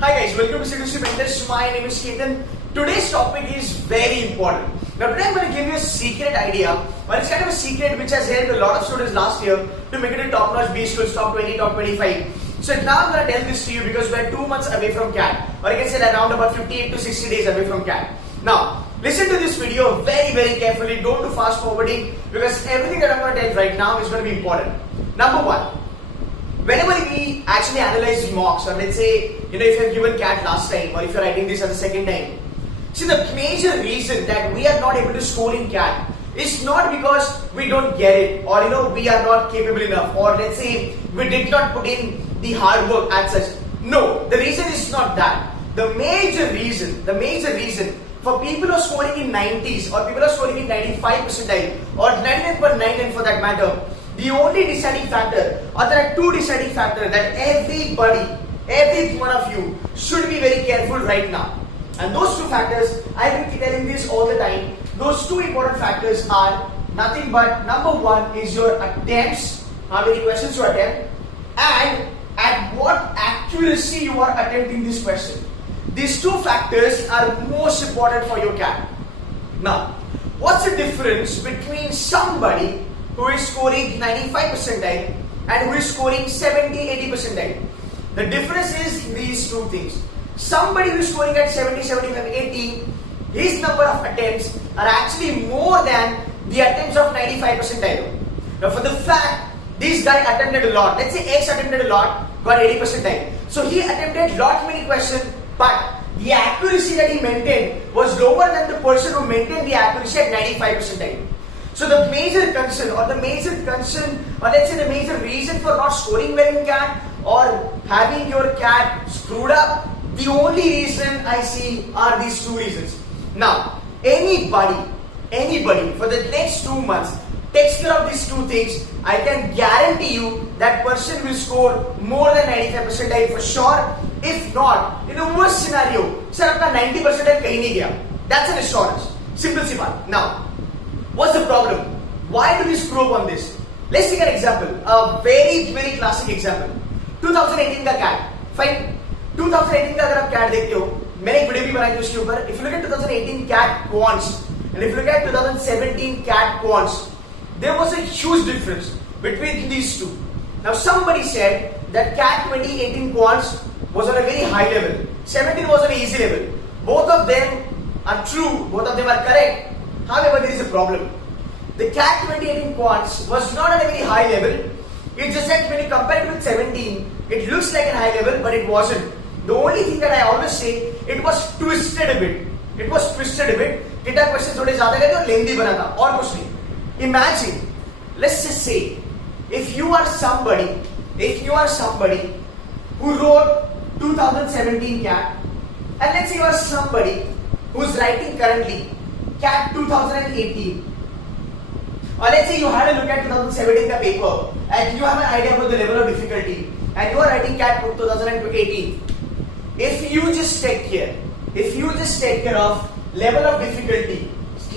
Hi guys, welcome to Citizenship Mentors. My name is Ketan. Today's topic is very important. Now today I'm going to give you a secret idea, but it's kind of a secret which has helped a lot of students last year to make it a top-notch B schools, top 20, top 25. So now I'm going to tell this to you because we're 2 months away from CAT, or I can say around about 58 to 60 days away from CAT. Now, listen to this video very carefully. Don't do fast forwarding because everything that I'm going to tell right now is going to be important. Number one. Whenever we actually analyze mocks, or let's say, if you have given CAT last time, or if you're writing this as a second time, see the major reason that we are not able to score in CAT is not because we don't get it, or we are not capable enough, or let's say we did not put in the hard work as such. No, the reason is not that. The major reason for people who are scoring in 90s, or people who are scoring in 95 percentile, or 99.99 for that matter, the only deciding factor, or there are two deciding factors that every one of you should be very careful right now. And those two factors, I will be telling this all the time. Those two important factors are nothing but number one is your attempts, how many questions you attempt, and at what accuracy you are attempting this question. These two factors are most important for your CAT. Now, what's the difference between somebody who is scoring 95 percentile and who is scoring 70-80 percentile? The difference is these two things. Somebody who is scoring at 70, 75, 80, his number of attempts are actually more than the attempts of 95 percentile. Now for the fact this guy attempted a lot, let's say X attempted a lot, got 80 percentile. So he attempted lot many questions, but the accuracy that he maintained was lower than the person who maintained the accuracy at 95 percentile. So the major concern, or let's say the major reason for not scoring well in CAT or having your CAT screwed up, the only reason I see are these two reasons. Now, anybody for the next 2 months takes care of these two things, I can guarantee you that person will score more than 95 percentile for sure. If not, in the worst scenario, sir, apna 90 percentile kahin nahi gaya. That's an assurance. Simple सी बात. Now, what's the problem? Why do we screw up on this? Let's take an example, a very classic example. 2018 का CAT, fine. 2018 का अगर आप CAT देखते हो, मैंने एक video भी बनाई थी उसके ऊपर. If you look at 2018 CAT Quants and if you look at 2017 CAT Quants, there was a huge difference between these two. Now somebody said that CAT 2018 Quants was on a very high level, 17 was on an easy level. Both of them are true, both of them are correct. However, there is a problem. The CAT 2018 Quants was not at a very high level. It's just that when you compare it with 17, it looks like a high level, but it wasn't. The only thing that I always say, it was twisted a bit. Kita questions थोड़े ज़्यादा गए थे और lengthy बना था और कुछ नहीं. Imagine, let's just say, if you are somebody who wrote 2017 CAT, and let's say you are somebody who's writing currently CAT 2018, or let's say you had a look at 2017 ka paper and you have an idea about the level of difficulty and you are writing CAT 2018. If you just take care of level of difficulty,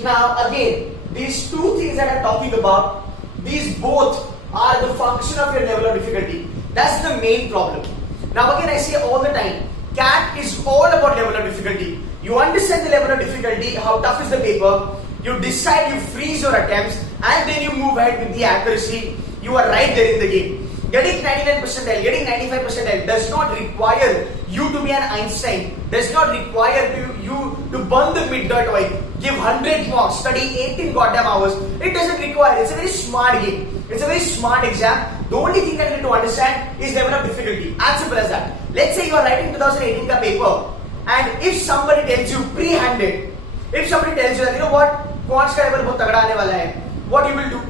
now again, these two things that I'm talking about, these both are the function of your level of difficulty. That's the main problem. Now again, I say all the time, CAT is all about level of difficulty. You understand the level of difficulty, how tough is the paper, you decide, you freeze your attempts, and then you move ahead with the accuracy. You are right there in the game. Getting 99 percentile, getting 95 percentile does not require you to be an Einstein, does not require you to burn the midnight oil, give 100 mocks, study 18 goddamn hours. It doesn't require. It's a very smart game. It's a very smart exam. The only thing that you need to understand is level of difficulty. As simple as that. Let's say you are writing 2018 ka paper, and if somebody tells you pre-handed, if somebody tells you that, you know what, Quants ka level bahut tagda aane wala hai, what you will do?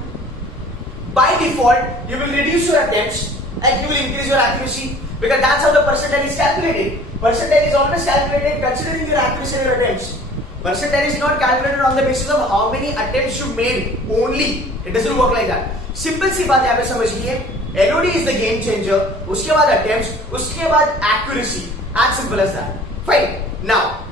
By default, you will reduce your attempts and you will increase your accuracy, because that's how the percentile is calculated. Percentile is always calculated considering your accuracy and your attempts. Percentile is not calculated on the basis of how many attempts you made only. It doesn't work like that. Simple सी बात यहाँ पे समझिए. LOD is the game changer. उसके बाद attempts, उसके बाद accuracy. As simple as that. Fine. Now,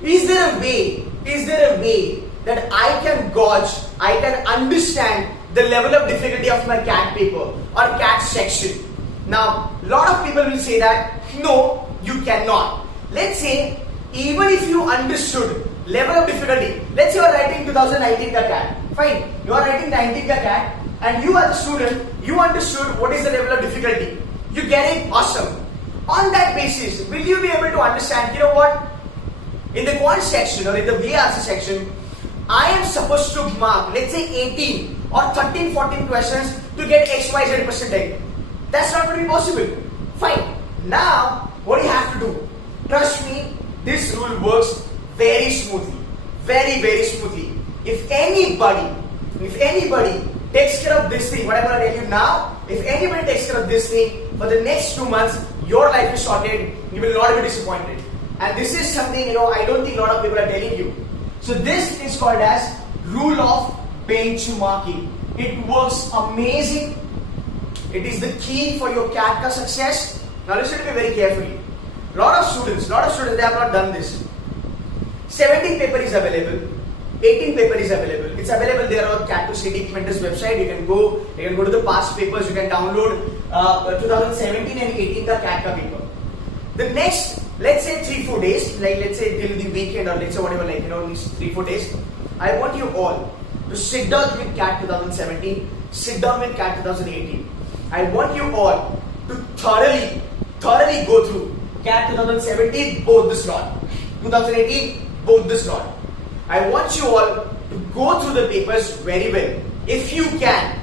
is there a way that I can gauge, I can understand the level of difficulty of my CAT paper or CAT section? Now, lot of people will say that no, you cannot. Let's say, even if you understood level of difficulty, let's say you are writing 2019 ka CAT, fine, you are writing 19 ka CAT, and you are the student, you understood what is the level of difficulty, you get it, awesome. On that basis, will you be able to understand, you know what, in the Quants section or in the VARC section, I am supposed to mark, let's say 18 or 13, 14 questions to get XYZ percentile. That's not going to be possible. Fine. Now, what do you have to do? Trust me, this rule works very smoothly. Very, very smoothly. If anybody takes care of this thing, whatever I tell you now, if anybody takes care of this thing, for the next 2 months, your life is sorted. You will not be disappointed. And this is something, I don't think a lot of people are telling you. So this is called as rule of benchmarking. It works amazing. It is the key for your CAT success. Now listen to me very carefully. Lot of students, they have not done this. 17 paper is available. 18 paper is available. It's available there on CAT2CD Mentor's website. You can go to the past papers. You can download 2017 and 18 ka CAT ka paper. The next, let's say 3-4 days, like let's say till the weekend or let's say whatever, these 3-4 days, I want you all to sit down with CAT 2017, sit down with CAT 2018. I want you all to thoroughly go through CAT 2017, both the slot, 2018, both the slot. I want you all to go through the papers very well. If you can,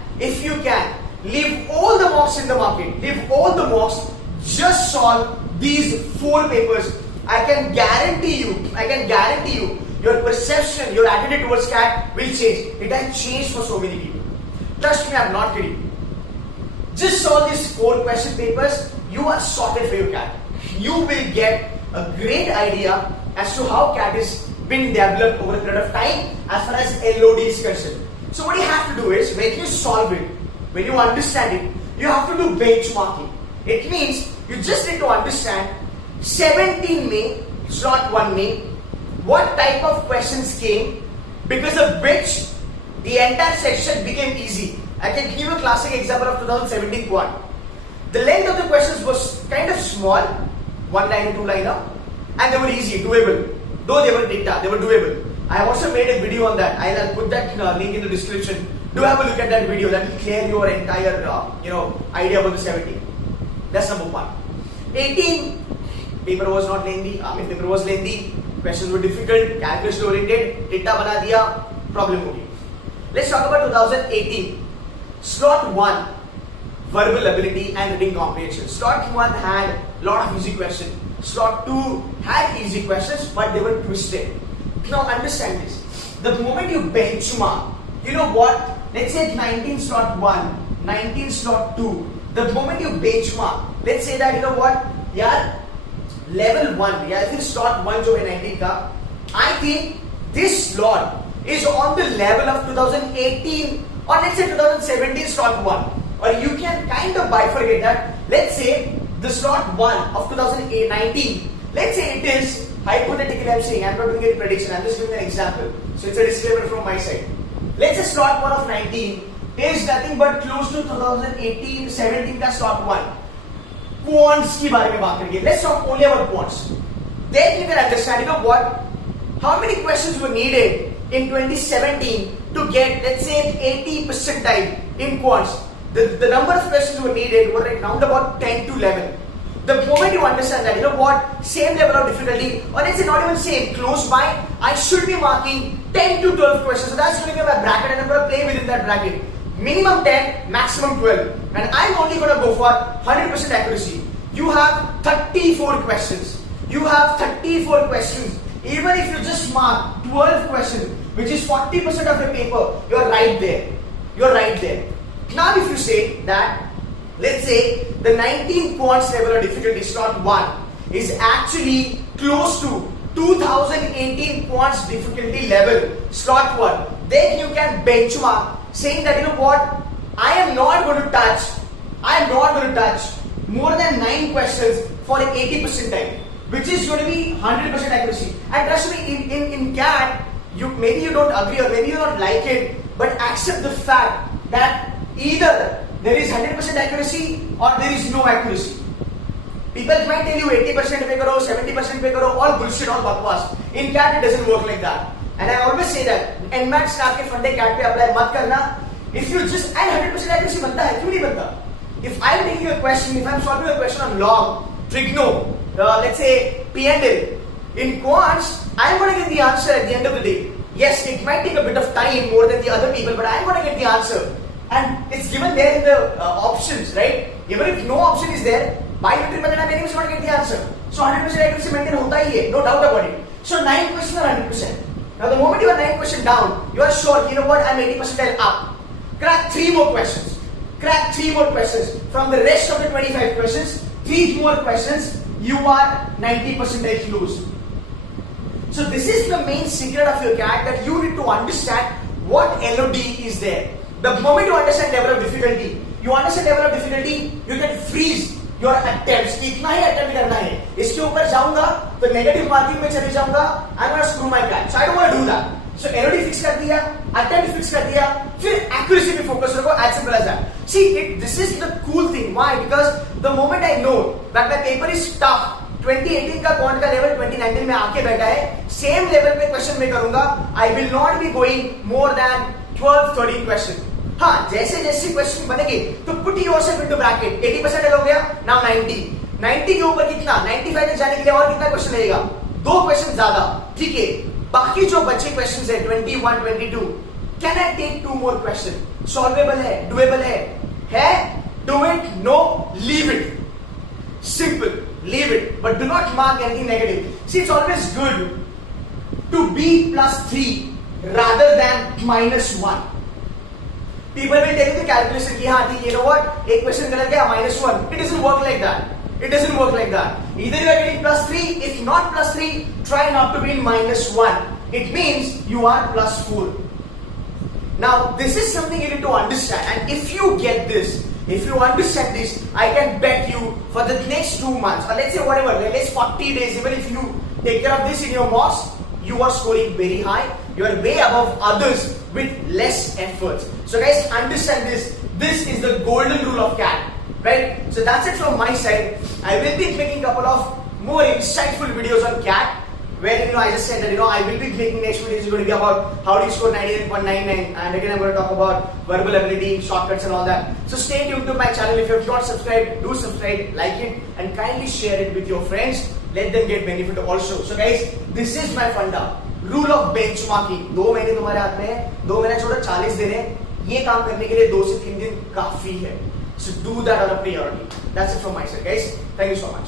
leave all the mocks in the market, leave all the mocks, just solve these 4 papers. I can guarantee you, your perception, your attitude towards CAT will change. It has changed for so many people. Trust me, I'm not kidding. Just solve these 4 question papers, you are sorted for your CAT. You will get a great idea as to how CAT is been developed over a period of time as far as LOD is concerned. So what you have to do is, when you solve it, when you understand it, you have to do benchmarking. It means you just need to understand 17 May, slot 1 May, what type of questions came, because of which the entire section became easy. I can give you a classic example of 2017 Quant. The length of the questions was kind of small, 1 line, 2 liner, and they were easy, doable. Though they were data, they were doable. I have also made a video on that. I'll put that link in the description. Do have a look at that video. That will clear your entire idea about the 17. That's number 1. 18, paper was not lengthy. Paper was lengthy. Questions were difficult. Calculus oriented. Data bana diya. Problem ho gayi. Let's talk about 2018. Slot 1, verbal ability and reading comprehension. Slot 1 had a lot of easy questions. Slot 2 had easy questions, but they were twisted. Now understand this. The moment you benchmark, you know what? Let's say 19 slot 1, 19 slot 2. The moment you benchmark, let's say that, you know what? Yeah, level 1, yeah, I think slot 1 jo hai 19 ka, I think this slot is on the level of 2018 or let's say 2017 slot 1. Or you can kind of bifurcate that. Let's say the slot 1 of 2019, let's say it is, hypothetically I'm saying, I'm not doing any prediction, I'm just giving an example. So it's a disclaimer from my side. Let's say slot 1 of 19 is nothing but close to 2018, 17 ka slot 1. Quants ki baare mein baat karenge. Let's talk only about quants. Then you can understand, you know what? How many questions were needed in 2017 to get, let's say, 80 percentile in quants? The number of questions were needed were around about 10 to 11. The moment you understand that, you know what, same level of difficulty, or let's say not even same, close by, I should be marking 10 to 12 questions. So that's going to be my bracket and I'm going to play within that bracket. Minimum 10, maximum 12. And I'm only going to go for 100% accuracy. You have 34 questions. You have 34 questions. Even if you just mark 12 questions, which is 40% of your paper, you're right there. You're right there. Now if you say that, let's say the 19 quants level of difficulty slot 1 is actually close to 2018 quants difficulty level slot 1, then you can benchmark saying that, you know what, I am not going to touch more than 9 questions for 80 percentile, which is going to be 100% accuracy. And trust me, in CAT, maybe you don't agree or maybe you don't like it, but accept the fact that either there is 100% accuracy or there is no accuracy. People might tell you 80% पे करो, 70% पे करो, all bullshit, all बकवास. In CAT it doesn't work like that. And I always say that NMAT star के फंडे CAT पे apply मत करना. If you just and 100% accuracy बनता है, क्यों नहीं बनता? If I'm taking you a question, if I'm solving a question on log, trigono, let's say P&L, in quants, I'm going to get the answer at the end of the day. Yes, it might take a bit of time more than the other people, but I'm going to get the answer. And it's given there in the options, right? Even if no option is there, by literally method I'm anyways going to get the answer. So 100% accuracy maintain hota hi hai, no doubt about it. So 9 questions are 100%. Now the moment you are 9 questions down, you are sure, you know what, I'm 80% up. Crack 3 more questions. Crack 3 more questions. From the rest of the 25 questions, 3 more questions, you are 90% lose. So this is the main secret of your CAT, that you need to understand what LOD is there. The moment you understand level of difficulty, you can freeze your attempts. कितना ही attempt करना है. इसके ऊपर जाऊंगा तो negative marking में चले जाऊंगा. I'm gonna screw my CAT. So I don't want to do that. So LOD fix कर दिया, attempt fix कर दिया, फिर accuracy पे focus रखो. As simple as that. See, this is the cool thing. Why? Because the moment I know that my paper is tough, 2018 का quant का level 2019 में आके बैठा है, same level पे question में करूंगा. I will not be going more than 12-13 questions. हाँ, जैसे जैसे क्वेश्चन बनेंगे तो पुट योरसेल्फ इनटू ब्रैकेट. 80% हो गया, नाउ 90 के ऊपर कितना, 95 तक जाने के लिए और कितना क्वेश्चन लगेगा? 2 क्वेश्चन ज्यादा, ठीक है. बाकी जो बचे क्वेश्चंस है 21, 22, can I take 2 more question? Solvable है, डुएबल है, do it, no, leave it. Simple, leave it, but do not mark anything negative. See, it's always good to be +3 rather than -1. People will tell you the calculation कि हाँ ठीक है, you know what, एक question गलत गया -1. It doesn't work like that. It doesn't work like that. Either you are getting +3, if not +3, try not to be in -1. It means you are +4. Now, this is something you need to understand, and if you get this, if you understand this, I can bet you for the next 2 months, or let's say whatever, let's 40 days, even if you take care of this in your mocks, you are scoring very high. You are way above others with less efforts. So guys, understand this. This is the golden rule of CAT, right? So that's it from my side. I will be making a couple of more insightful videos on CAT, where I just said that I will be making next videos is going to be about how do you score 99.99, and again I'm going to talk about verbal ability, shortcuts and all that. So stay tuned to my channel. If you have not subscribed, do subscribe, like it, and kindly share it with your friends. Let them get benefit also. So guys, this is my funda. Rule of benchmarking. 2 महीने तुम्हारे हाथ में है, 2 महीने छोड़ो 40 दिन है. ये काम करने के लिए 2 से 3 दिन काफी है. So do that on a priority. That's it from my side, guys. Thank you so much.